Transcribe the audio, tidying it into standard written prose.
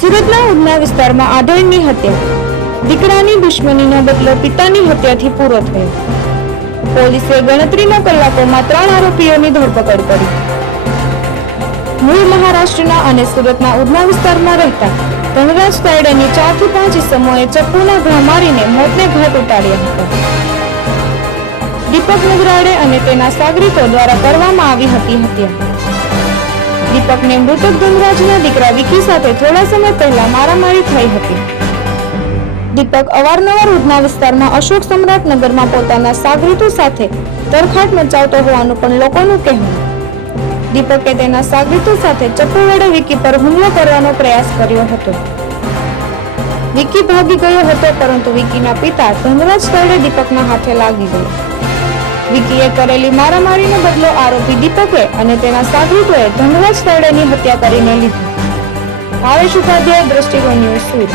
સુરતના ઉધના વિસ્તારમાં આધેડની હત્યા. દીકરાની દુશ્મનીનો બદલો પિતાની હત્યાથી પૂરો થયો. પોલીસે ગણતરીના કલાકોમાં 3 આરોપીઓની ધરપકડ કરી. મૂળ મહારાષ્ટ્રના અને સુરતના ઉધના વિસ્તારમાં રહેતા ધનરાજ તાયડેની 4 થી 5 ઇસમોએ ચપ્પુના ઘા મારીને મોતને ઘાટ ઉતાર્યા હતા. દીપક નગરાડે અને તેના સાગરીતો દ્વારા કરવામાં આવી હતી હત્યા. દીપકને મૃતક ધનરાજના દીકરા વિકી સાથે થોડા સમય પહેલા મારામારી થઈ હતી. દીપક અવારનવાર ઉધના વિસ્તારમાં અશોક સમ્રાટ નગરમાં પોતાના સાગરીતો સાથે તરખાટ મચાવતો હોવાનું પણ લોકોનું કહેવું. દીપકે તેના સાગરીતો સાથે ચપ્પુ વડે વિકી પર હુમલો કરવાનો પ્રયાસ કર્યો હતો. વિકી ભાગી ગયો હતો, પરંતુ વિકીના પિતા ધનરાજ તાયડે દીપકના હાથે લાગી ગયો. વિકીએ કરેલી મારામારીનો બદલો આરોપી દીપકે અને તેના સાગરીતોએ ધનરાજ તાયડેની હત્યા કરીને લીધી. ભાવેશ ઉપાધ્યાય, દ્રષ્ટિકોણ ન્યૂઝ, સુરત.